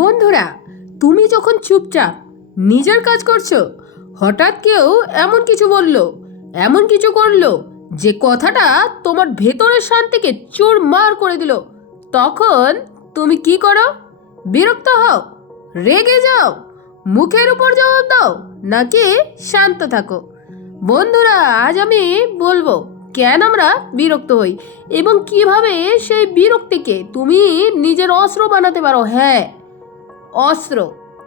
বন্ধুরা, তুমি যখন চুপচাপ নিজের কাজ করছো, হঠাৎ কেউ এমন কিছু বলল, এমন কিছু করলো যে কথাটা তোমার ভেতরের শান্তিকে চুরমার করে দিল, তখন তুমি কি করো? বিরক্ত হও, রেগে যাও, মুখের উপর জবাব দাও, নাকি শান্ত থাকো? বন্ধুরা, আজ আমি বলবো কেন আমরা বিরক্ত হই এবং কিভাবে সেই বিরক্তিকে তুমি নিজের অস্ত্র বানাতে পারো। হ্যাঁ, অস্ত্র।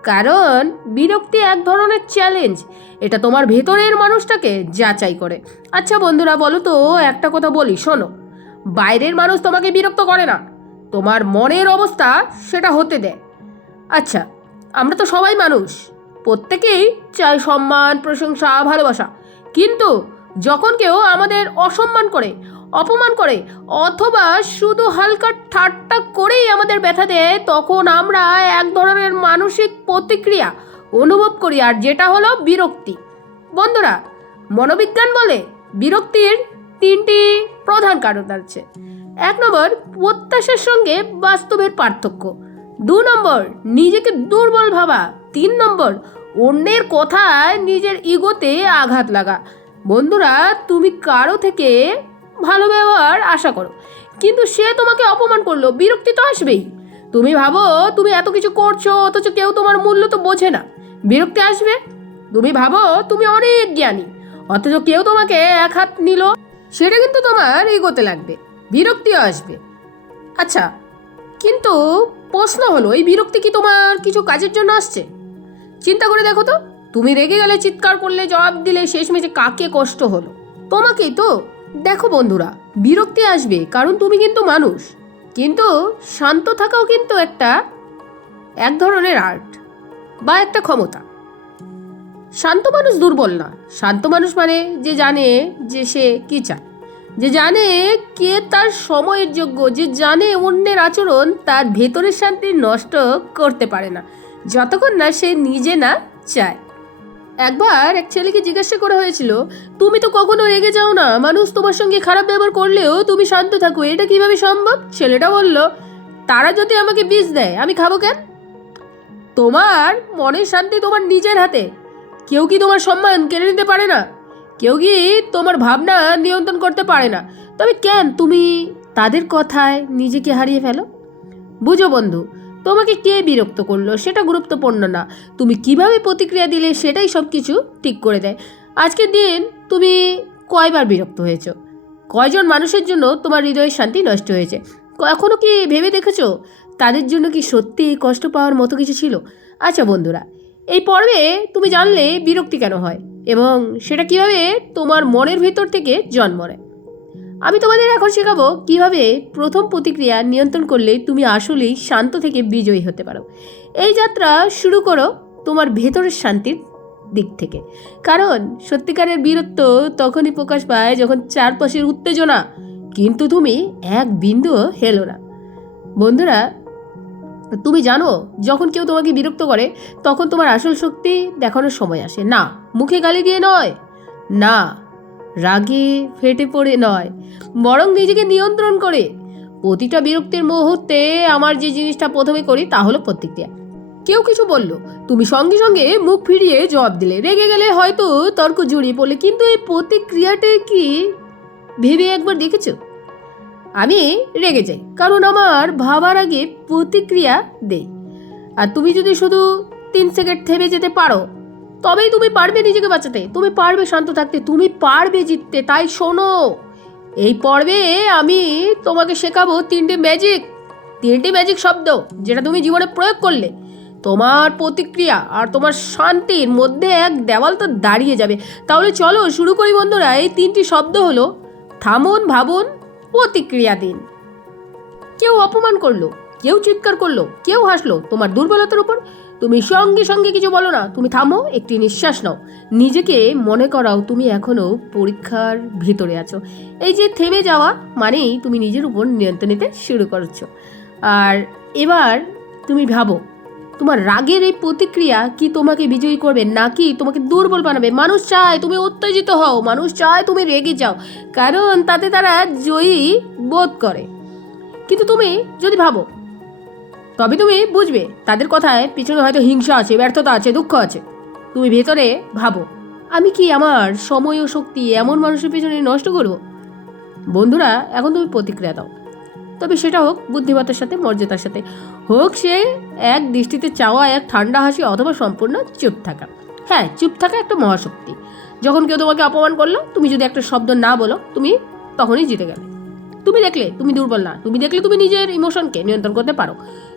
কারণ বিরক্তি এক ধরনের চ্যালেঞ্জ, এটা তোমার ভেতরের মানুষটাকে যাচাই করে। আচ্ছা বন্ধুরা, বলো তো, একটা কথা বলি, শোনো। বাইরের মানুষ তোমাকে বিরক্ত করে না, তোমার মনের অবস্থা সেটা হতে দেয়। আচ্ছা, আমরা তো সবাই মানুষ, প্রত্যেকেই চাই সম্মান, প্রশংসা, ভালোবাসা। কিন্তু যখন কেউ আমাদের অসম্মান করে, অপমান করে, অথবা শুধু হালকা ঠাট্টা করেই আমাদের ব্যথা দেয়, তখন আমরা এক ধরনের মানসিক প্রতিক্রিয়া অনুভব করি, আর যেটা হলো বিরক্তি। বন্ধুরা, মনোবিজ্ঞান বলে বিরক্তির তিনটি প্রধান কারণ আছে। 1 নম্বর, প্রত্যাশার সঙ্গে বাস্তবের পার্থক্য। 2 নম্বর, নিজেকে দুর্বল ভাবা। 3 নম্বর, অন্যের কথায় নিজের ইগোতে আঘাত লাগা। বন্ধুরা, তুমি কারো থেকে ভালো ব্যবহার আশা করো, কিন্তু সে তোমাকে অপমান করলো, বিরক্তি তো আসবেই। তুমি ভাবো তুমি এত কিছু করছো, অথচ কেউ তোমার মূল্য তো বোঝে না, বিরক্তি আসবে। তুমি ভাবো তুমি অনেক জ্ঞানী, অথচ কেউ তোমাকে এক হাত নিল, সেটা কিন্তু তোমার ইগোতে লাগবে, বিরক্তিও আসবে। আচ্ছা, কিন্তু প্রশ্ন হলো, এই বিরক্তি কি তোমার কিছু কাজের জন্য আসছে? চিন্তা করে দেখো তো, তুমি রেগে গেলে, চিৎকার করলে, জবাব দিলে, শেষমেশে কাকে কষ্ট হলো? তোমাকেই তো। দেখো বন্ধুরা, বিরক্তি আসবে কারণ তুমি কিন্তু মানুষ, কিন্তু শান্ত থাকাও কিন্তু এক ধরনের আর্ট বা একটা ক্ষমতা। শান্ত মানুষ দুর্বল না, শান্ত মানুষ মানে যে জানে যে সে কি চায়, যে জানে কে তার সময়ের যোগ্য, যে জানে অন্যের আচরণ তার ভেতরের শান্তি নষ্ট করতে পারে না, যতক্ষণ না সে নিজে না চায়। একবার এক ছেলেকে জিজ্ঞাসা করা হয়েছিল, তুমি তো কখনো রেগে যাও না, মানুষ তোমার সঙ্গে খারাপ ব্যবহার করলেও তুমি শান্ত থাকো, এটা কিভাবে সম্ভব? ছেলেটা বলল, তারা যদি আমাকে বিষ দেয় আমি খাবো কেন? তোমার মনের শান্তি তোমার নিজের হাতে। কেউ কি তোমার সম্মান কেড়ে নিতে পারে না, কেউ কি তোমার ভাবনা নিয়ন্ত্রণ করতে পারে না। তবে কেন তুমি তাদের কথায় নিজেকে হারিয়ে ফেলো? বুঝো বন্ধু, তোমাকে কে বিরক্ত করলো সেটা গুরুত্বপূর্ণ না, তুমি কিভাবে প্রতিক্রিয়া দিলে সেটাই সব কিছু ঠিক করে দেয়। আজকের দিন তুমি কয়বার বিরক্ত হয়েছো? কয়জন মানুষের জন্য তোমার হৃদয়ের শান্তি নষ্ট হয়েছে? এখনো কি ভেবে দেখেছো তাদের জন্য কি সত্যি কষ্ট পাওয়ার মতো কিছু ছিল? আচ্ছা বন্ধুরা, এই পর্বে তুমি জানলে বিরক্তি কেন হয় এবং সেটা কিভাবে তোমার মনের ভিতর থেকে জন্ম নেয়। আমি তোমাদের এখন শেখাবো কিভাবে প্রথম প্রতিক্রিয়া নিয়ন্ত্রণ করলে তুমি আসলেই শান্ত থেকে বিজয়ী হতে পারো। এই যাত্রা শুরু করো তোমার ভেতরের শান্তির দিক থেকে, কারণ সত্যিকারের বীরত্ব তখনই প্রকাশ পায় যখন চারপাশের উত্তেজনা কিন্তু তুমি এক বিন্দুও হেলো না। বন্ধুরা, তুমি জানো যখন কেউ তোমাকে বিরক্ত করে তখন তোমার আসল শক্তি দেখানোর সময় আসে না, মুখে গালি দিয়ে নয়, না রাগে ফেটে পড়ে নয়, বরং নিজেকে নিয়ন্ত্রণ করে। প্রতিটা বিরক্তির মুহূর্তে আমার যে জিনিসটা প্রথমে করি তা হলো প্রতিক্রিয়া। কেউ কিছু বলল, তুমি সঙ্গে সঙ্গে মুখ ফিরিয়ে জবাব দিলে, রেগে গেলে হয়তো তর্ক জড়িয়ে পড়লে, কিন্তু এই প্রতিক্রিয়াটাই কি ভেবে একবার দেখেছো? আমি রেগে যাই কারণ আমার ভাবার আগে প্রতিক্রিয়া দেই। আর তুমি যদি শুধু 3 সেকেন্ড থেমে যেতে পারো, তবেই তুমি পারবে নিজেকে বাঁচাতে, তুমি পারবে শান্ত থাকতে, তুমি পারবে জিততে। তাই শোনো, এই পর্বে আমি তোমাকে শেখাবো 3টি ম্যাজিক শব্দ, যেটা তুমি জীবনে প্রয়োগ করলে তোমার প্রতিক্রিয়া আর তোমার শান্তির মধ্যে এক দেওয়াল তো দাঁড়িয়ে যাবে। তাহলে চলো শুরু করি বন্ধুরা। এই 3টি শব্দ হলো থামুন, ভাবুন, প্রতিক্রিয়া দিন। কেউ অপমান করলো, কেউ চিৎকার করলো, কেউ হাসলো তোমার দুর্বলতার উপর, তুমি সঙ্গে সঙ্গে কিছু বলো না, তুমি থামো, একটি নিঃশ্বাস নাও, নিজেকে মনে করাও তুমি এখনো পরীক্ষার ভিতরে আছো। এই যে থেমে যাওয়া মানেই তুমি নিজের উপর নিয়ন্ত্রণ নিতে শুরু করছো। আর এবার তুমি ভাবো, তোমার রাগের এই প্রতিক্রিয়া কি তোমাকে বিজয়ী করবে নাকি তোমাকে দুর্বল বানাবে? মানুষ চায় তুমি উত্তেজিত হও, মানুষ চায় তুমি রেগে যাও, কারণ তাতে তারা জয়ী বোধ করে। কিন্তু তুমি যদি ভাবো তবে তুমি বুঝবে তাদের কথায় পিছনে হয়তো হিংসা আছে, ব্যর্থতা আছে, দুঃখ আছে। তুমি ভেতরে ভাবো, আমি কি আমার সময় ও শক্তি এমন মানুষের পেছনে নষ্ট করব? বন্ধুরা, এখন তুমি প্রতিক্রিয়া দাও, তবে সেটা হোক বুদ্ধিমত্তার সাথে, মর্যাদার সাথে। হোক সে এক দৃষ্টিতে চাওয়া এক ঠান্ডা হাসি, অথবা সম্পূর্ণ চুপ থাকা। হ্যাঁ, চুপ থাকা একটা মহাশক্তি। যখন কেউ তোমাকে অপমান করলো, তুমি যদি একটা শব্দ না বলো, তুমি তখনই জিতে গেলে। তুমি দেখলে তুমি দুর্বল না, তুমি দেখলে তুমি নিজের ইমোশনকে নিয়ন্ত্রণ করতে পারো,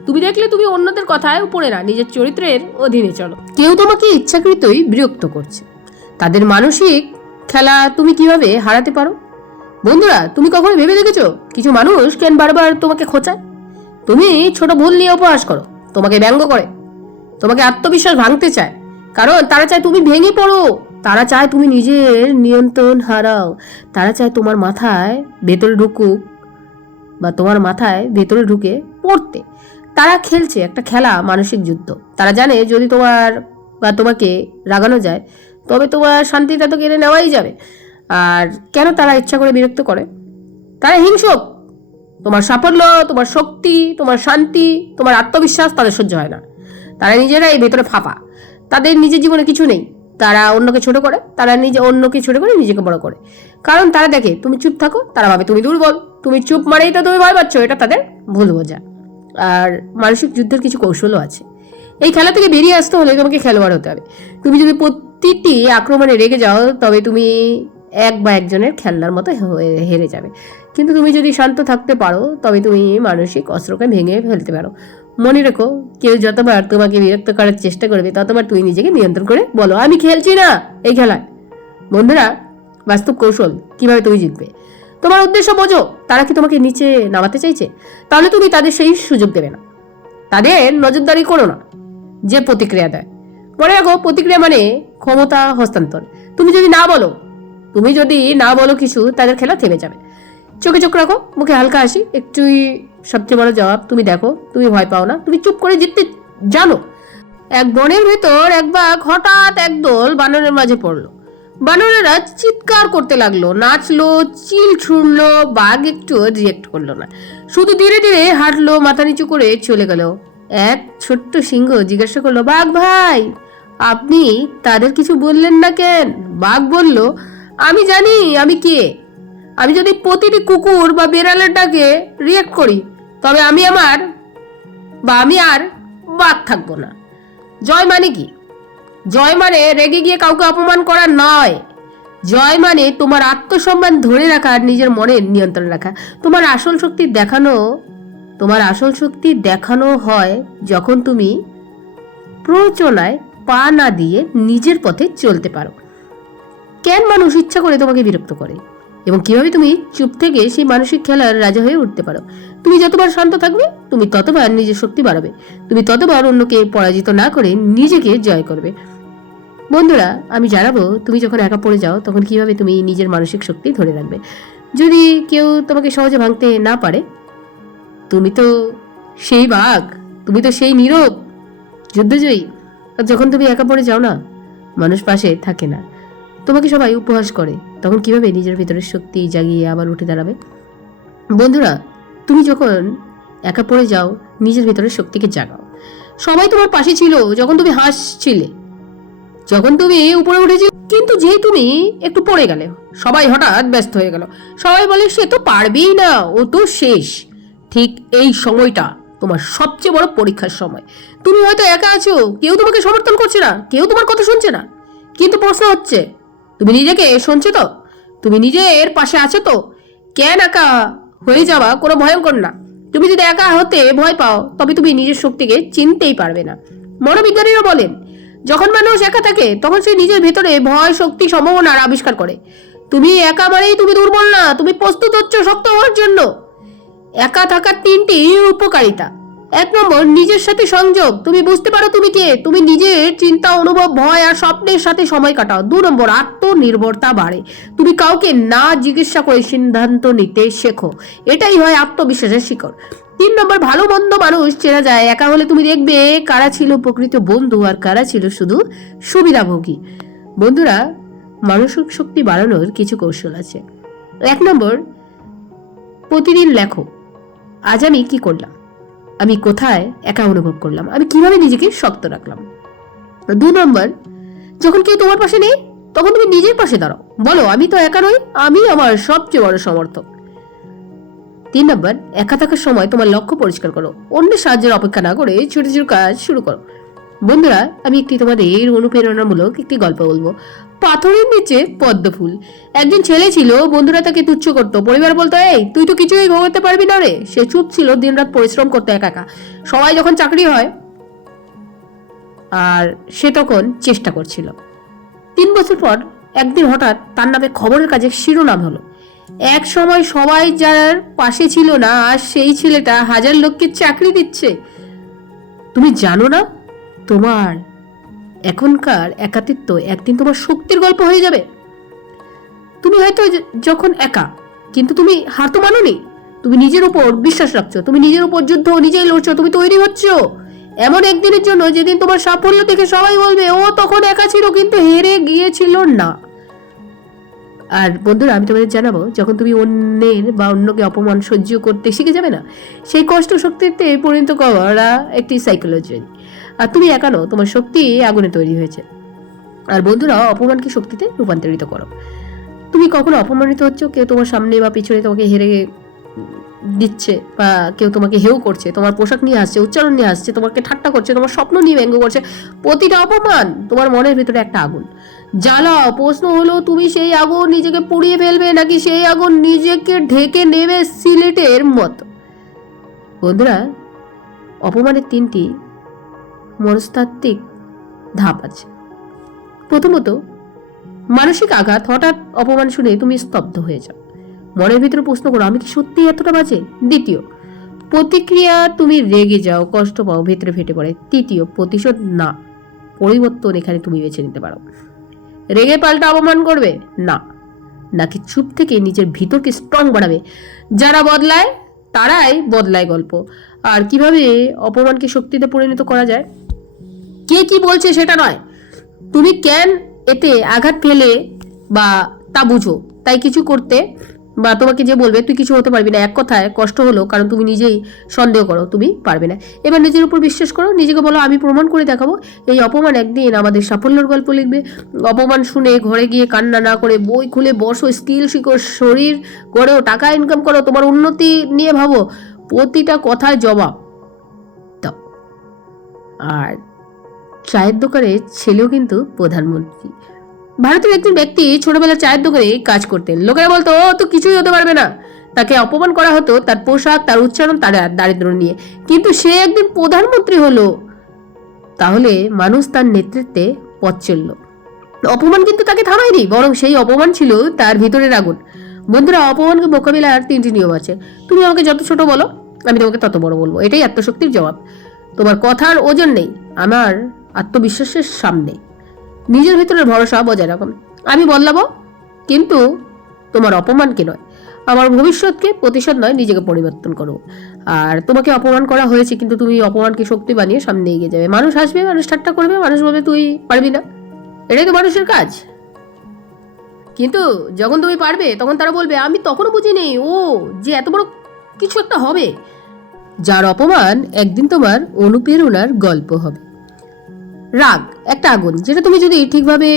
তুমি দেখলে তুমি অন্যদের কথায় উপরে না, নিজের চরিত্রের অধীনে চলো। কেউ তোমাকে ইচ্ছাকৃতই বিরক্ত করছে, তাদের মানসিক খেলা তুমি কিভাবে হারাতে পারো? বন্ধুরা, তুমি কখনো ভেবে দেখেছো কিছু মানুষ কেন বারবার তোমাকে খোঁচায়? তুমি ছোট ভুল নিয়ে উপহাস করো, তোমাকে ব্যঙ্গ করে, তোমাকে আত্মবিশ্বাস ভাঙতে চায়, কারণ তারা চায় তুমি ভেঙে পড়ো, তারা চায় তুমি নিজের নিয়ন্ত্রণ হারাও, তারা চায় তোমার মাথায় ভেতরে ঢুকুক বা তোমার মাথায় ভেতরে ঢুকে পড়তে। তারা খেলছে একটা খেলা, মানসিক যুদ্ধ। তারা জানে যদি তোমার বা তোমাকে রাগানো যায়, তবে তোমার শান্তিটা তো কেড়ে নেওয়াই যাবে। আর কেন তারা ইচ্ছা করে বিরক্ত করে? তারা হিংসুক। তোমার সাফল্য, তোমার শক্তি, তোমার শান্তি, তোমার আত্মবিশ্বাস তাদের সহ্য হয় না। তারা নিজেরাই ভেতরে ফাঁপা, তাদের নিজের জীবনে কিছু নেই। তারা অন্যকে ছোট করে, তারা অন্যকে ছোট করে নিজেকে বড় করে। কারণ তারা দেখে তুমি চুপ থাকো, তারা ভাবে তুমি দুর্বল। তুমি চুপ মানেই তো তুমি ভয় পাচ্ছ, এটা তাদের ভুল বোঝা। আর মানসিক যুদ্ধের কিছু কৌশলও আছে। এই খেলা থেকে বেরিয়ে আসতে হলে তোমাকে খেলোয়াড় হতে হবে। তুমি যদি প্রতিটি আক্রমণে রেগে যাও, তবে তুমি এক বা একজনের খেলনার মতো হেরে যাবে। কিন্তু তুমি যদি শান্ত থাকতে পারো, তবে তুমি মানসিক অস্ত্রকে ভেঙে ফেলতে পারো। মনে রেখো, কেউ যতবার তোমাকে বিরক্ত করার চেষ্টা করবে, ততবার তুমি নিজেকে নিয়ন্ত্রণ করে বলো, আমি খেলছি না এই খেলায়। বন্ধুরা, বাস্তব কৌশল কিভাবে তুমি জিতবে। তোমার উদ্দেশ্য বোঝো। তারা কি তোমাকে নিচে নামাতে চাইছে? তাহলে তুমি তাদের সেই সুযোগ দেবে না। তাদের নজরদারি করো না। যে প্রতিক্রিয়া দেয়, মনে রাখো, প্রতিক্রিয়া মানে ক্ষমতা হস্তান্তর। তুমি যদি না বলো কিছু, তাদের খেলা থেমে যাবে। চোখে চোখ রাখো, মুখে হালকা হাসি, একটুই সবচেয়ে বড় জবাব। তুমি দেখো, তুমি ভয় পাও না, তুমি চুপ করে জিততে জানো। এক বনের ভেতর এক বাঘ হঠাৎ একদল বানরের মাঝে পড়লো। বানরেরা চিৎকার করতে লাগলো, নাচলো, চিল ছুড়লো। বাঘ একটু রিয়েক্ট করলো না, শুধু ধীরে ধীরে হাঁটলো, মাথা নিচু করে চলে গেল। এক ছোট্ট সিংহ জিজ্ঞাসা করলো, বাঘ ভাই, আপনি তাদের কিছু বললেন না কেন? বাঘ বলল, আমি জানি আমি কে। আমি যদি প্রতিটি কুকুর বা বেড়ালের ডাকে রিয়েক্ট করি, তবে আমি আর বাঘ থাকবো না। জয় মানে কি? জয় মানে রেগে গিয়ে কাউকে অপমান করা নয়। জয় মানে তোমার আত্মসম্মান ধরে রাখা আর নিজের মনের নিয়ন্ত্রণ রাখা। তোমার আসল শক্তি দেখানো হয় যখন তুমি প্ররোচনায় পা না দিয়ে নিজের পথে চলতে পারো। কেন মানুষ ইচ্ছা করে তোমাকে বিরক্ত করে, এবং কিভাবে তুমি চুপ থেকে সেই মানসিক খেলার রাজা হয়ে উঠতে পারো। তুমি যতবার শান্ত থাকবে, তুমি ততবার নিজের শক্তি বাড়াবে, তুমি ততবার অন্যকে পরাজিত না করে নিজেকে জয় করবে। বন্ধুরা, আমি জানাবো, তুমি যখন একা পড়ে যাও, তখন কিভাবে তুমি নিজের মানসিক শক্তি ধরে রাখবে। যদি কেউ তোমাকে সহজে ভাঙতে না পারে, তুমি তো সেই বাঘ, তুমি তো সেই নীরব যুদ্ধজয়ী। আর যখন তুমি একা পড়ে যাও না, মানুষ পাশে থাকে না, তোমাকে সবাই উপহাস করে, তখন কিভাবে নিজের ভিতরের শক্তি জাগিয়ে আবার উঠে দাঁড়াবে? বন্ধুরা, তুমি যখন একা পড়ে যাও, নিজের ভিতরের শক্তিকে জাগাও। সবাই তোমার পাশে ছিল যখন তুমি হাসছিলে, যখন তুমি উপরে উঠেছিলে। কিন্তু যেই তুমি একটু পড়ে গেলে, সবাই হঠাৎ ব্যস্ত হয়ে গেল। সবাই বলে, সে তো পারবেই না, ও তো শেষ। ঠিক এই সময়টা তোমার সবচেয়ে বড় পরীক্ষার সময়। তুমি হয়তো একা আছো, কেউ তোমাকে সমর্থন করছে না, কেউ তোমার কথা শুনছে না। কিন্তু প্রশ্ন হচ্ছে, তুমি নিজেকে শুনছো তো? তুমি নিজের পাশে আছো তো? কেন একা হয়ে যাওয়া কোনো ভয়ঙ্কর না। তুমি যদি একা হতে ভয় পাও, তবে তুমি নিজের শক্তিকে চিনতেই পারবে না। মনোবিজ্ঞানীরা বলেন, যখন মানুষ একা থাকে, তখন সে নিজের ভেতরে ভয়, শক্তি, সম্ভাবনার আবিষ্কার করে। তুমি একা মানেই তুমি দুর্বল না, তুমি প্রস্তুত হচ্ছ শক্ত হওয়ার জন্য। একা থাকার 3টি উপকারিতা। 1 নম্বর, নিজের সাথে সংযোগ। তুমি বুঝতে পারো তুমি কে, তুমি নিজের চিন্তা, অনুভব, ভয় আর স্বপ্নের সাথে সময় কাটাও। 2 নম্বর, আত্মনির্ভরতা বাড়ে। তুমি কাউকে না জিজ্ঞাসা করে সিদ্ধান্ত নিতে শেখো। এটাই হয় আত্মবিশ্বাসের শিকড়। 3 নম্বর, ভালো মন্দ মানুষ চেনা যায়। একা হলে তুমি দেখবে কারা ছিল প্রকৃত বন্ধু আর কারা ছিল শুধু সুবিধাভোগী। বন্ধুরা, মানসিক শক্তি বাড়ানোর কিছু কৌশল আছে। 1 নম্বর, প্রতিদিন লেখো, আজ আমি কি করলাম। আমি কোথায় একা অনুভব করলাম, আমি কিভাবে নিজেকে শক্ত রাখলাম। 2 নম্বর, যখন কেউ তোমার পাশে নেই তখন তুমি নিজের পাশে দাঁড়াও, বলো আমি তো একা নই, আমি আমার সবচেয়ে বড় সমর্থক। 3 নম্বর, একা থাকার সময় তোমার লক্ষ্য পরিষ্কার করো, অন্যের সাহায্যের অপেক্ষা না করে ছোট ছোট কাজ শুরু করো। বন্ধুরা, আমি একটি তোমাদের অনুপ্রেরণামূলক একটি গল্প বলবো। পাথরের নিচে পদ্ম ফুল। একজন ছেলে ছিল, বন্ধুরা তাকে তুচ্ছ করতো, পরিবার বলতো এই তুই তো কিছুই ঘোরাতে পারবি না রে। সে চুপ ছিল, দিনরাত পরিশ্রম করতো একা একা। সবাই যখন চাকরি হয় আর সে তখন চেষ্টা করছিল। 3 বছর পর একদিন হঠাৎ তার নামে খবরের কাজে শিরোনাম হলো। এক সময় সবাই যার পাশে ছিল না, আর সেই ছেলেটা হাজার লোককে চাকরি দিচ্ছে। তুমি জানো না, তোমার এখনকার একাকিত্ব একদিন তোমার শক্তির গল্প হয়ে যাবে। তুমি হয়তো যখন একা, কিন্তু তুমি হার তো মানোনি, তুমি নিজের উপর বিশ্বাস রাখছো, তুমি নিজের উপর যুদ্ধ নিজেই লড়ছো, তুমি তৈরি হচ্ছ এমন একদিনের জন্য যেদিন তোমার সাফল্য দেখে সবাই বলবে ও তখন একা ছিল কিন্তু হেরে গিয়েছিল না। আর বন্ধুরা, আমি তোমাদের জানাবো, যখন তুমি অন্যের বা অন্যকে অপমান সহ্য করতে শিখে যাবে না, সেই কষ্ট শক্তিতে পরিণত করা একটি সাইকোলজি। আর তুমি একা নও, তোমার শক্তি আগুনে তৈরি হয়েছে। আর বন্ধুরা, অপমানকে শক্তিতে রূপান্তরিত করো। তুমি কখনো অপমানিত হচ্ছ, কেউ তোমার সামনে বা পিছনে তোমাকে হেরে দিচ্ছে, বা কেউ তোমাকে হেউ করছে, তোমার পোশাক নিয়ে আসছে, উচ্চারণ নিয়ে আসছে, তোমাকে ঠাট্টা করছে, তোমার স্বপ্ন নিয়ে ব্যঙ্গ করছে। প্রতিটা অপমান তোমার মনের ভিতরে একটা আগুন জ্বালাও। প্রশ্ন হলো, তুমি সেই আগুন নিজেকে পুড়িয়ে ফেলবে নাকি সেই আগুন নিজেকে ঢেকে নেবে সিলেটের মতো। বন্ধুরা, অপমানের 3টি মনস্তাত্ত্বিক ধাপ আছে। প্রথমত, মানসিক আঘাত। হঠাৎ অপমান শুনে তুমি স্তব্ধ হয়ে যাও, মনের ভিতরে প্রশ্ন করো আমি কি সত্যি এতটা বাজে। দ্বিতীয়, প্রতিক্রিয়া, তুমি রেগে যাও, কষ্ট পাও, ভেতরে ফেটে পড়ে। তৃতীয়, প্রতিশোধ না, পরিবর্তন এখানে তুমি বেছে নিতে পারো। রেগে পাল্টা অপমান করবে না, নাকি চুপ থেকে নিজের ভিতরকে স্ট্রং বাড়াবে। যারা বদলায় তারাই বদলায় গল্প। আর কিভাবে অপমানকে শক্তিতে পরিণত করা যায়, কে কি বলছে সেটা নয়, তুমি কেন এতে আঘাত ফেলে বা তা বুঝো, তাই কিছু করতে, বা তোমাকে যে বলবে তুই কিছু হতে পারবি না, এক কথায় কষ্ট হলো কারণ তুমি নিজেই সন্দেহ করো তুমি পারবে না। এবার নিজের উপর বিশ্বাস করো, নিজেকে বলো আমি প্রমাণ করে দেখাবো। এই অপমান একদিন আমাদের সাফল্যের গল্প লিখবে। অপমান শুনে ঘরে গিয়ে কান্না না করে বই খুলে বসো, স্কিল শিখো, শরীর গড়েও, টাকা ইনকাম করো, তোমার উন্নতি নিয়ে ভাবো, প্রতিটা কথায় জবাব দাও। আর চায়ের দোকানের ছেলেও কিন্তু প্রধানমন্ত্রী। ভারতের একজন ব্যক্তি ছোটবেলা চায়ের দোকানে কাজ করতেন। লোকেরা বলতো ও তো কিছুই হতে পারবে না, তাকে অপমান করা হতো তার পোশাক, তার উচ্চারণ, তার দারিদ্র নিয়ে। কিন্তু সে একদিন প্রধানমন্ত্রী হলো, তাহলে মানুষ তার নেতৃত্বে পথ চলল। অপমান কিন্তু তাকে থামায়নি, বরং সেই অপমান ছিল তার ভিতরের আগুন। বন্ধুরা, অপমানকে মোকাবিলার 3টি নিয়ম আছে। তুমি আমাকে যত ছোট বলো, আমি তোমাকে তত বড় বলবো, এটাই আত্মশক্তির জবাব। তোমার কথার ওজন নেই আমার আত্মবিশ্বাসের সামনে। নিজের ভিতরের ভরসা বজায় রাখো। আমি বদলাবো, কিন্তু তোমার অপমানকে নয়, আমার ভবিষ্যৎকে। প্রতিশোধ নয়, নিজেকে পরিবর্তন করো। আর তোমাকে অপমান করা হয়েছে, কিন্তু তুমি অপমানকে শক্তি বানিয়ে সামনে এগিয়ে যাবে। মানুষ হাসবে, মানুষ ঠাট্টা করবে, মানুষ বলবে তুই পারবি না, এটাই তো মানুষের কাজ। কিন্তু যখন তুমি পারবে তখন তারা বলবে আমি তখনও বুঝিনি ও যে এত বড় কিছু একটা হবে। যার অপমান একদিন তোমার অনুপ্রেরণার গল্প হবে। রাগ একটা আগুন, যেটা তুমি যদি ঠিকভাবে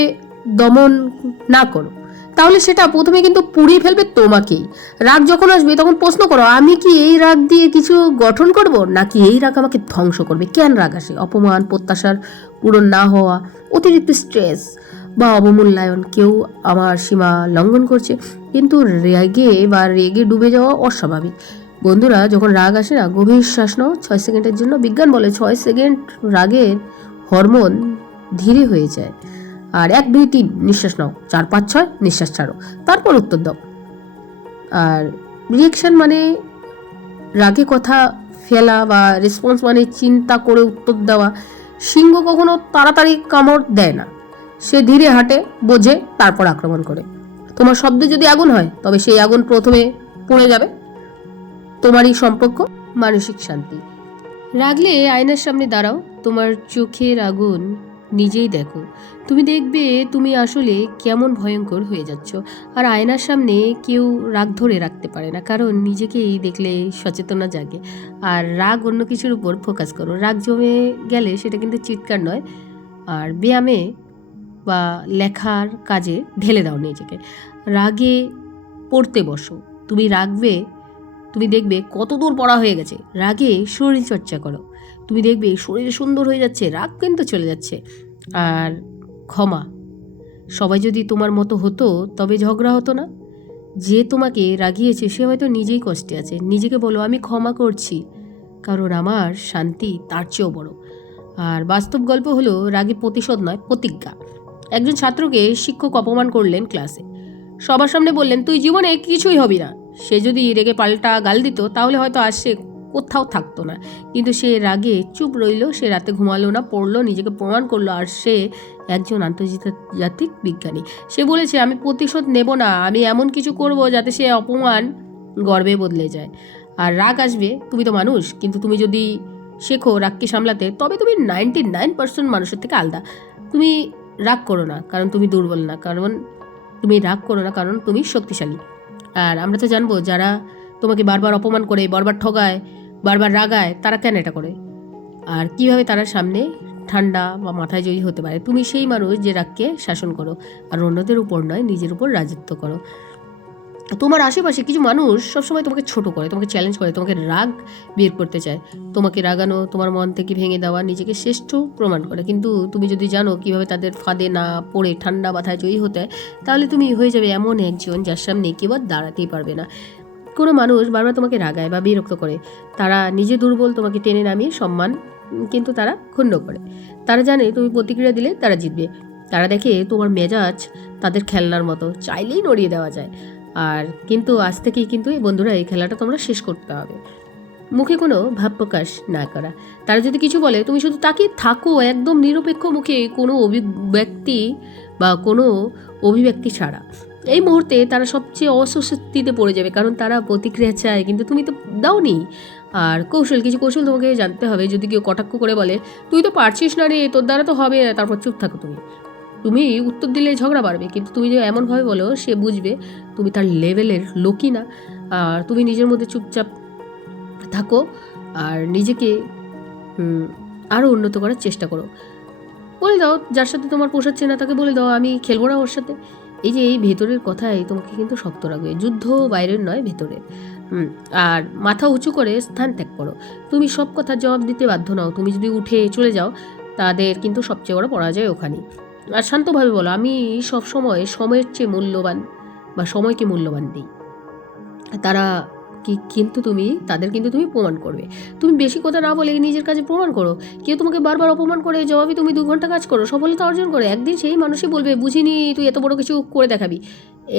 দমন না করো তাহলে সেটা প্রথমে কিন্তু পুড়িয়ে ফেলবে তোমাকেই। রাগ যখন আসবে তখন প্রশ্ন করো আমি কি এই রাগ দিয়ে কিছু গঠন করব, নাকি এই রাগ আমাকে ধ্বংস করবে। কেন রাগ আসে? অপমান, প্রত্যাশার পূরণ না হওয়া, অতিরিক্ত স্ট্রেস বা অবমূল্যায়ন। কেউ আমার সীমা লঙ্ঘন করছে, কিন্তু রেগে ডুবে যাওয়া অস্বাভাবিক। বন্ধুরা, যখন রাগ আসে না, গভীর শ্বাস নাও 6 সেকেন্ডের জন্য। বিজ্ঞান বলে 6 সেকেন্ড রাগের হরমোন ধীরে হয়ে যায়। আর 1 2 3 নিঃশ্বাস নাও, 4 5 6 নিঃশ্বাস ছাড়ো, তারপর উত্তর দাও। আর রিয়েকশন মানে রাগে কথা ফেলা, বা রেসপন্স মানে চিন্তা করে উত্তর দেওয়া। সিংহ কখনো তাড়াতাড়ি কামড় দেয় না, সে ধীরে হাঁটে, বোঝে, তারপর আক্রমণ করে। তোমার শব্দ যদি আগুন হয় তবে সেই আগুন প্রথমে পড়ে যাবে তোমারই সম্পর্ক, মানসিক শান্তি। রাগলে আয়নার সামনে দাঁড়াও, তোমার চোখের আগুন নিজেই দেখো, তুমি দেখবে তুমি আসলে কেমন ভয়ঙ্কর হয়ে যাচ্ছ। আর আয়নার সামনে কেউ রাগ ধরে রাখতে পারে না, কারণ নিজেকেই দেখলে সচেতনা জাগে। আর রাগ অন্য কিছুর উপর ফোকাস করো। রাগ জমে গেলে সেটা কিন্তু চিৎকার নয়, আর ব্যায়ামে বা লেখার কাজে ঢেলে দাও নিজেকে। রাগে পড়তে বসো, তুমি রাগবে, তুমি দেখবে কত দূর পড়া হয়ে গেছে। রাগে শরীর চর্চা করো, তুমি দেখবে শরীর সুন্দর হয়ে যাচ্ছে, রাগ কিন্তু চলে যাচ্ছে। আর ক্ষমা, সবাই যদি তোমার মতো হতো তবে ঝগড়া হতো না। যে তোমাকে রাগিয়েছে সে হয়তো নিজেই কষ্টে আছে। নিজেকে বলো আমি ক্ষমা করছি, কারণ আমার শান্তি তার চেয়েও বড়। আর বাস্তব গল্প হলো রাগে প্রতিশোধ নয়, প্রতিজ্ঞা। একজন ছাত্রকে শিক্ষক অপমান করলেন ক্লাসে, সবার সামনে বললেন তুই জীবনে কিছুই হবি না। সে যদি রেগে পাল্টা গাল দিত তাহলে হয়তো আর সে কোথাও থাকতো না, কিন্তু সে রাগে চুপ রইল। সে রাতে ঘুমালো না, পড়লো, নিজেকে প্রমাণ করলো। আর সে একজন আন্তর্জাতিক বিজ্ঞানী। সে বলেছে আমি প্রতিশোধ নেব না, আমি এমন কিছু করব যাতে সে অপমান গর্বে বদলে যায়। আর রাগ আসবে, তুমি তো মানুষ, কিন্তু তুমি যদি শেখো রাগকে সামলাতে তবে তুমি 99% মানুষের থেকে আলাদা। তুমি রাগ করো না কারণ তুমি দুর্বল না, কারণ তুমি রাগ করো না কারণ তুমি শক্তিশালী। আর আমরা তো জানবো যারা তোমাকে বারবার অপমান করে, বারবার ঠগায়, বারবার রাগায়, তারা কেন এটা করে, আর কিভাবে তারা সামনে ঠান্ডা বা মাথায় জয়ী হতে পারে। তুমি সেই মানুষ যে রাগকে শাসন করো, আর অন্যদের উপর নয় নিজের উপর রাজত্ব করো। তোমার আশেপাশে কিছু মানুষ সবসময় তোমাকে ছোট করে, তোমাকে চ্যালেঞ্জ করে, তোমাকে রাগ বের করতে চায়। তোমাকে রাগানো, তোমার মন থেকে ভেঙে দেওয়া, নিজেকে শ্রেষ্ঠ প্রমাণ করে। কিন্তু তুমি যদি জানো কিভাবে তাদের ফাঁদে না পড়ে ঠান্ডা মাথায় জয়ী হতে হয়, তাহলে তুমি হয়ে যাবে এমন একজন যার সামনে কেউ আর দাঁড়াতেই পারবে না। কোনো মানুষ বারবার তোমাকে রাগায় বা বিরক্ত করে, তারা নিজে দুর্বল, তোমাকে টেনে নামিয়ে সম্মান কিন্তু তারা ক্ষুণ্ণ করে। তারা জানে তুমি প্রতিক্রিয়া দিলে তারা জিতবে। তারা দেখে তোমার মেজাজ তাদের খেলনার মতো, চাইলেই নড়িয়ে দেওয়া যায়। আর কিন্তু আজ থেকেই কিন্তু এই বন্ধুরা এই খেলাটা তোমরা শেষ করতে হবে। মুখে কোনো ভাব প্রকাশ না করা। তারা যদি কিছু বলে তুমি শুধু তাকিয়ে থাকো, একদম নিরপেক্ষ মুখে, কোনো অভিব্যক্তি বা কোনো অভিব্যক্তি ছাড়া। এই মুহূর্তে তারা সবচেয়ে অস্বস্তিতে পড়ে যাবে, কারণ তারা প্রতিক্রিয়া চায় কিন্তু তুমি তো দাওনি। আর কিছু কৌশল তোমাকে জানতে হবে। যদি কেউ কটাক্ষ করে বলে তুই তো পারছিস না রে, তোর দ্বারা তো হবে না, তারপর চুপ থাকো। তুমি উত্তর দিলে ঝগড়া বাড়বে, কিন্তু তুমি যে এমনভাবে বলো সে বুঝবে তুমি তার লেভেলের লোকই না। আর তুমি নিজের মধ্যে চুপচাপ থাকো আর নিজেকে আরও উন্নত করার চেষ্টা করো। বলে দাও যার সাথে তোমার পোষাচ্ছে না তাকে বলে দাও আমি খেলবো না ওর সাথে। এই যে এই ভেতরের কথাই তোমাকে কিন্তু শক্ত রাখবে। যুদ্ধ বাইরের নয়, ভেতরের। আর মাথা উঁচু করে স্থান ত্যাগ করো। তুমি সব কথার জবাব দিতে বাধ্য নাও। তুমি যদি উঠে চলে যাও তাদের কিন্তু সবচেয়ে বড় পরাজয় ওখানেই। আর শান্তভাবে বলো আমি সব সময় সময়ের চেয়ে মূল্যবান বা সময়কে মূল্যবান দিই। তারা কিন্তু তাদের কিন্তু তুমি প্রমাণ করবে। তুমি বেশি কথা না বলে নিজের কাজে প্রমাণ করো। কেউ তোমাকে বারবার অপমান করে, জবাবে তুমি 2 ঘন্টা কাজ করো, সফলতা অর্জন করে, একদিন সেই মানুষই বলবে বুঝিনি তুই এত বড় কিছু করে দেখাবি।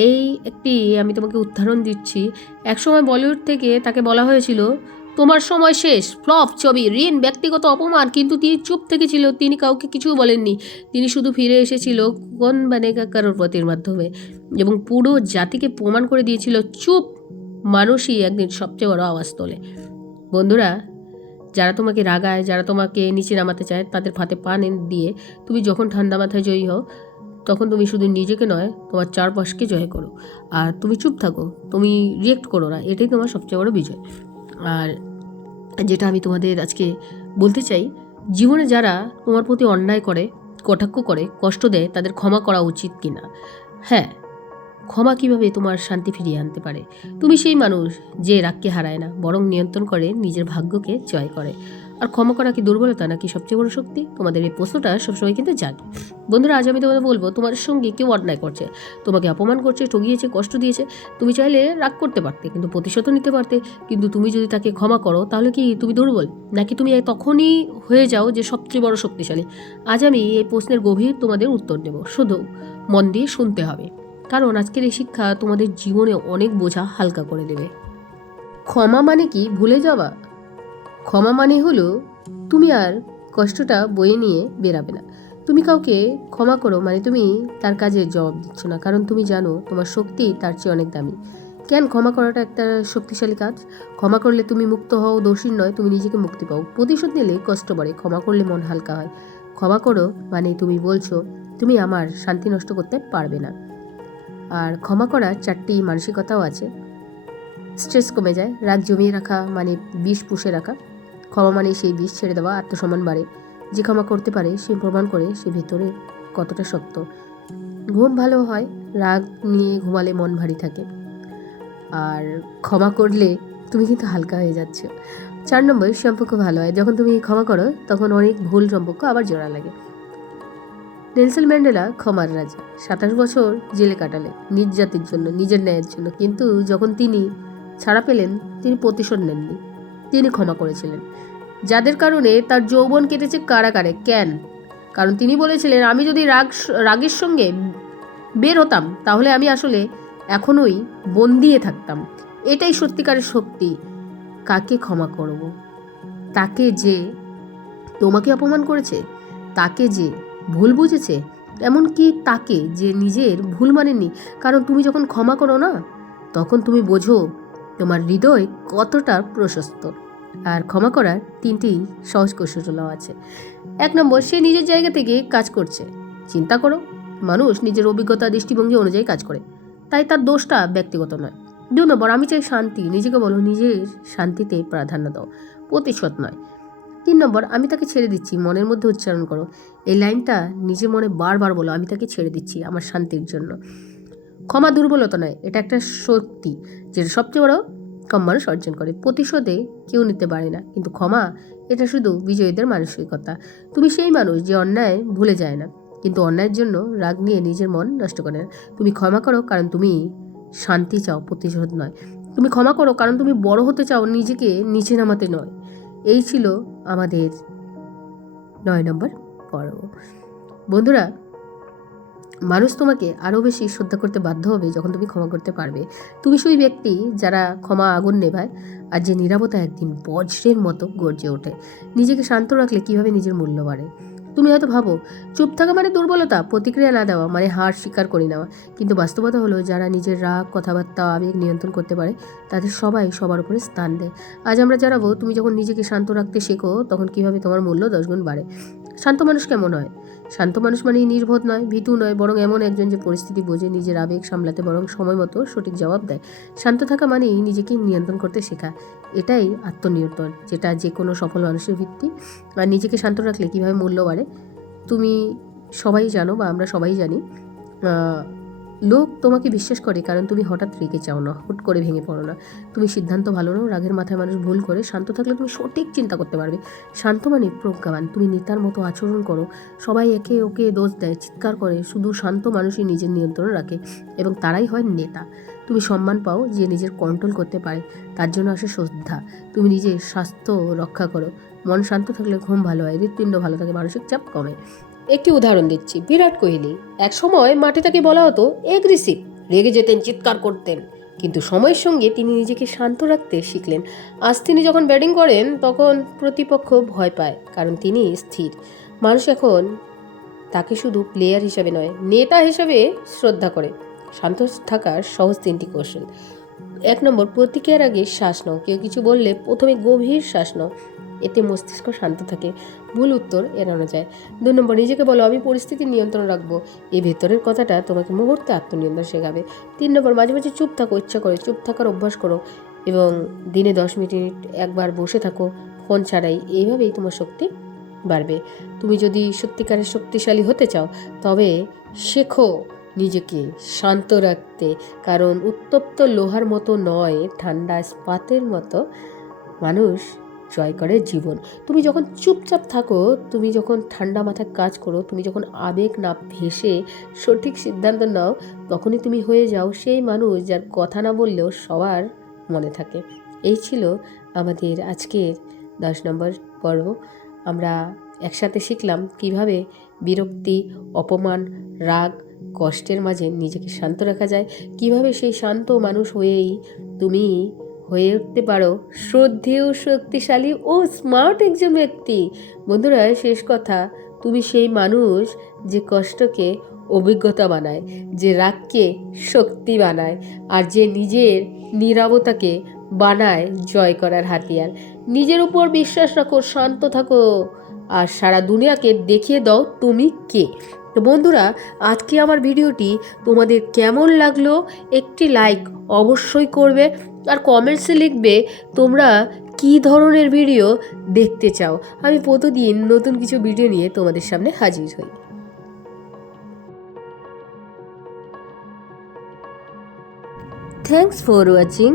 এই একটি আমি তোমাকে উদাহরণ দিচ্ছি। একসময় বলিউড থেকে তাকে বলা হয়েছিল তোমার সময় শেষ, ফ্লপ ছবি, ঋণ, ব্যক্তিগত অপমান, কিন্তু তিনি চুপ থেকেছিল। তিনি কাউকে কিছু বলেননি। তিনি শুধু ফিরে এসেছিল কোন বানেগা করোড়পতির মাধ্যমে, এবং পুরো জাতিকে প্রমাণ করে দিয়েছিল চুপ মানুষই একদিন সবচেয়ে বড় আওয়াজ তোলে। বন্ধুরা, যারা তোমাকে রাগায়, যারা তোমাকে নিচে নামাতে চায়, তাদের ফাঁদে পা দিয়ে তুমি যখন ঠান্ডা মাথায় জয়ী হও, তখন তুমি শুধু নিজেকে নয় তোমার চারপাশকে জয় করো। আর তুমি চুপ থাকো, তুমি রিয়েক্ট করো না, এটাই তোমার সবচেয়ে বড় বিজয়। আর যেটা আমি তোমাদের আজকে বলতে চাই, জীবনে যারা তোমার প্রতি অন্যায় করে, কটাক্ষ করে, কষ্ট দেয়, তাদের ক্ষমা করা উচিত কিনা? হ্যাঁ, ক্ষমা কিভাবে তোমার শান্তি ফিরিয়ে আনতে পারে। তুমি সেই মানুষ যে রাগকে হারায় না, বরং নিয়ন্ত্রণ করে, নিজের ভাগ্যকে জয় করে। আর ক্ষমা করা কি দুর্বলতা নাকি সবচেয়ে বড় শক্তি? তোমাদের এই প্রশ্নটা সবসময় কিন্তু জাগে। বন্ধুরা, আজ আমি তোমাদের বলবো তোমার সঙ্গে কেউ অন্যায় করছে, তোমাকে অপমান করছে, ঠগিয়েছে, কষ্ট দিয়েছে। তুমি চাইলে রাগ করতে পারতে, কিন্তু প্রতিশোধ নিতে পারতে। কিন্তু তুমি যদি তাকে ক্ষমা করো তাহলে কি তুমি দুর্বল, নাকি তুমি তখনই হয়ে যাও যে সবচেয়ে বড় শক্তিশালী? আজ আমি এই প্রশ্নের গভীর তোমাদের উত্তর দেব, শুধু মন দিয়ে শুনতে হবে, কারণ আজকের এই শিক্ষা তোমাদের জীবনে অনেক বোঝা হালকা করে দেবে। ক্ষমা মানে কি ভুলে যাওয়া? ক্ষমা মানে হলো তুমি আর কষ্টটা বয়ে নিয়ে বেরাবে না। তুমি কাউকে ক্ষমা করো মানে তুমি তার কাজে জবাব দিচ্ছ না, কারণ তুমি জানো তোমার শক্তি তার চেয়ে অনেক দামি। কেন ক্ষমা করাটা একটা শক্তিশালী কাজ? ক্ষমা করলে তুমি মুক্ত হও, দোষী নয়, তুমি নিজেকে মুক্তি পাও। প্রতিশোধ নিলে কষ্ট বাড়ে, ক্ষমা করলে মন হালকা হয়। ক্ষমা করো মানে তুমি বলছো তুমি আমার শান্তি নষ্ট করতে পারবে না। আর ক্ষমা করার 4টি মানসিকতাও আছে। স্ট্রেস কমে যায়, রাগ জমিয়ে রাখা মানে বিষ পুষে রাখা। ক্ষমা মানে সেই বিষ ছেড়ে দেওয়া, আত্মসম্মান বাড়ে। যে ক্ষমা করতে পারে সে প্রমাণ করে সে ভেতরে কতটা শক্ত। ঘুম ভালো হয়, রাগ নিয়ে ঘুমালে মন ভারী থাকে। আর ক্ষমা করলে তুমি কিন্তু হালকা হয়ে যাচ্ছ। 4 নম্বর, সম্পর্ক ভালো হয়। যখন তুমি ক্ষমা করো তখন অনেক ভুল সম্পর্ক আবার জোড়া লাগে। নেলসন ম্যান্ডেলা ক্ষমার রাজা, 27 বছর জেলে কাটালেন নিজ জাতির জন্য, নিজের ন্যায়ের জন্য। কিন্তু যখন তিনি ছাড়া পেলেন তিনি প্রতিশোধ নেননি, তিনি ক্ষমা করেছিলেন। যাদের কারণে তার যৌবন কেটেছে কারাগারে। কেন? কারণ তিনি বলেছিলেন আমি যদি রাগের সঙ্গে বের হতাম তাহলে আমি আসলে এখনোই বন্দিয়ে থাকতাম। এটাই সত্যিকারের শক্তি। কাকে ক্ষমা করব? তাকে যে তোমাকে অপমান করেছে, তাকে যে ভুল বুঝেছে, এমনকি তাকে যে নিজের ভুল মানেনি। কারণ তুমি যখন ক্ষমা করো না তখন তুমি বোঝো তোমার হৃদয় কতটা প্রশস্ত। আর ক্ষমা করার 3টি সহজ কৌশলও আছে। 1 নম্বর, সে নিজের জায়গা থেকে কাজ করছে। চিন্তা করো, মানুষ নিজের অভিজ্ঞতা দৃষ্টিভঙ্গি অনুযায়ী কাজ করে, তাই তার দোষটা ব্যক্তিগত নয়। 2 নম্বর, আমি চাই শান্তি। নিজেকে বলো নিজের শান্তিতে প্রাধান্য দাও, প্রতিশোধ নয়। 3 নম্বর, আমি তাকে ছেড়ে দিচ্ছি। মনের মধ্যে উচ্চারণ করো এই লাইনটা, নিজের মনে বারবার বলো আমি তাকে ছেড়ে দিচ্ছি আমার শান্তির জন্য। ক্ষমা দুর্বলতা নয়, এটা একটা শক্তি যেটা সবচেয়ে বড় কম মানুষ অর্জন করে। প্রতিশোধে কেউ নিতে পারে না, কিন্তু ক্ষমা এটা শুধু বিজয়ীদের মানসিকতা। তুমি সেই মানুষ যে অন্যায় ভুলে যায় না, কিন্তু অন্যায়ের জন্য রাগ নিয়ে নিজের মন নষ্ট করে না। তুমি ক্ষমা করো কারণ তুমি শান্তি চাও, প্রতিশোধ নয়। তুমি ক্ষমা করো কারণ তুমি বড় হতে চাও, নিজেকে নিচে নামাতে নয়। এই ছিল আমাদের 9 নম্বর পর্ব। বন্ধুরা, মানুষ তোমাকে আরও বেশি শ্রদ্ধা করতে বাধ্য হবে যখন তুমি ক্ষমা করতে পারবে। তুমি সেই ব্যক্তি যারা ক্ষমা আগুন নেভায়, আর যে নীরবতা একদিন বজ্রের মতো গর্জে ওঠে। নিজেকে শান্ত রাখলে কিভাবে নিজের মূল্য বাড়ে। তুমি হয়তো ভাবো চুপ থাকা মানে দুর্বলতা, প্রতিক্রিয়া না দেওয়া মানে হার স্বীকার করে নেওয়া। কিন্তু বাস্তবতা হলো যারা নিজের রাগ, কথাবার্তা, আবেগ নিয়ন্ত্রণ করতে পারে তাদের সবাই সবার উপরে স্থান দেয়। আজ আমরা জানাবো তুমি যখন নিজেকে শান্ত রাখতে শেখো তখন কিভাবে তোমার মূল্য 10 গুণ বাড়ে। শান্ত মানুষ কেমন হয়? শান্ত মানুষ মানেই নির্বোধ নয়, ভীতু নয়, বরং এমন একজন যে পরিস্থিতি বোঝে, নিজের আবেগ সামলাতে বরং সময় মতো সঠিক জবাব দেয়। শান্ত থাকা মানেই নিজেকে নিয়ন্ত্রণ করতে শেখা। এটাই আত্মনিয়ন্ত্রণ, যেটা যে কোনো সফল মানুষের ভিত্তি। আর নিজেকে শান্ত রাখলে কীভাবে মূল্য বাড়ে তুমি সবাই জানো, বা আমরা সবাই জানি। লোক তোমাকে বিশ্বাস করে কারণ তুমি হঠাৎ রেগে চাও না, হুট করে ভেঙে পড়ো না, তুমি সিদ্ধান্ত ভালো নাও। রাগের মাথায় মানুষ ভুল করে, শান্ত থাকলে তুমি সঠিক চিন্তা করতে পারবে। শান্ত মানে প্রজ্ঞাবান। তুমি নেতার মতো আচরণ করো, সবাই একে ওকে দোষ দেয়, চিৎকার করে, শুধু শান্ত মানুষই নিজের নিয়ন্ত্রণ রাখে এবং তারাই হয় নেতা। তুমি সম্মান পাও যে নিজের কন্ট্রোল করতে পারে, তার জন্য আসে শ্রদ্ধা। তুমি নিজের স্বাস্থ্য রক্ষা করো, মন শান্ত থাকলে ঘুম ভালো হয়, হৃৎপিণ্ড ভালো থাকে, মানসিক চাপ কমে। একটি উদাহরণ দিচ্ছি, বিরাট কোহলি। এক সময় মাঠে তাকে বলা হতো এগ্রেসিভ, রেগে যেতেন, চিৎকার করতেন, কিন্তু সময়ের সঙ্গে তিনি নিজেকে শান্ত রাখতে শিখলেন। আজ তিনি যখন ব্যাটিং করেন তখন প্রতিপক্ষ ভয় পায়, কারণ তিনি স্থির। মানুষ এখন তাকে শুধু প্লেয়ার হিসেবে নয়, নেতা হিসেবে শ্রদ্ধা করে। শান্ত থাকার সহজ 3টি কৌশল। 1 নম্বর, প্রতিক্রিয়ার আগে শ্বাস নাও। কেউ কিছু বললে প্রথমে গভীর শ্বাস নাও, এতে মস্তিষ্ক শান্ত থাকে, ভুল উত্তর এড়ানো যায়। 2 নম্বর, নিজেকে বলো আমি পরিস্থিতির নিয়ন্ত্রণ রাখবো। এই ভেতরের কথাটা তোমাকে মুহূর্তে আত্মনিয়ন্ত্রণ শেখাবে। 3 নম্বর, মাঝে মাঝে চুপ থাকো, ইচ্ছা করে চুপ থাকার অভ্যাস করো এবং দিনে 10 মিনিট একবার বসে থাকো ফোন ছাড়াই। এইভাবেই তোমার শক্তি বাড়বে। তুমি যদি সত্যিকারের শক্তিশালী হতে চাও তবে শেখো নিজেকে শান্ত রাখতে, কারণ উত্তপ্ত লোহার মতো নয়, ঠান্ডা ইস্পাতের মতো মানুষ জয় করে জীবন। তুমি যখন চুপচাপ থাকো, তুমি যখন ঠান্ডা মাথায় কাজ করো, তুমি যখন আবেগ না ভেসে সঠিক সিদ্ধান্ত নাও, তখনই তুমি হয়ে যাও সেই মানুষ যার কথা না বললেও সবার মনে থাকে। এই ছিল আমাদের আজকের 10 নম্বর পর্ব। আমরা একসাথে শিখলাম কিভাবে বিরক্তি, অপমান, রাগ, কষ্টের মাঝে নিজেকে শান্ত রাখা যায়, কিভাবে সেই শান্ত মানুষ হয়েই তুমি হয়ে উঠতে পারো শ্রদ্ধেয়, শক্তিশালী ও স্মার্ট একজন ব্যক্তি। বন্ধুরা, শেষ কথা, তুমি সেই মানুষ যে কষ্টকে অভিজ্ঞতা বানায়, যে রাগকে শক্তি বানায়, আর যে নিজের নীরবতাকে বানায় জয় করার হাতিয়ার। নিজের উপর বিশ্বাস রাখো, শান্ত থাকো, আর সারা দুনিয়াকে দেখিয়ে দাও তুমি কে। তো বন্ধুরা, আজকে আমার ভিডিওটি তোমাদের কেমন লাগলো একটি লাইক অবশ্যই করবে, আর কমেন্টসে লিখবে তোমরা কী ধরনের ভিডিও দেখতে চাও। আমি প্রতিদিন নতুন কিছু ভিডিও নিয়ে তোমাদের সামনে হাজির হই। Thanks for watching.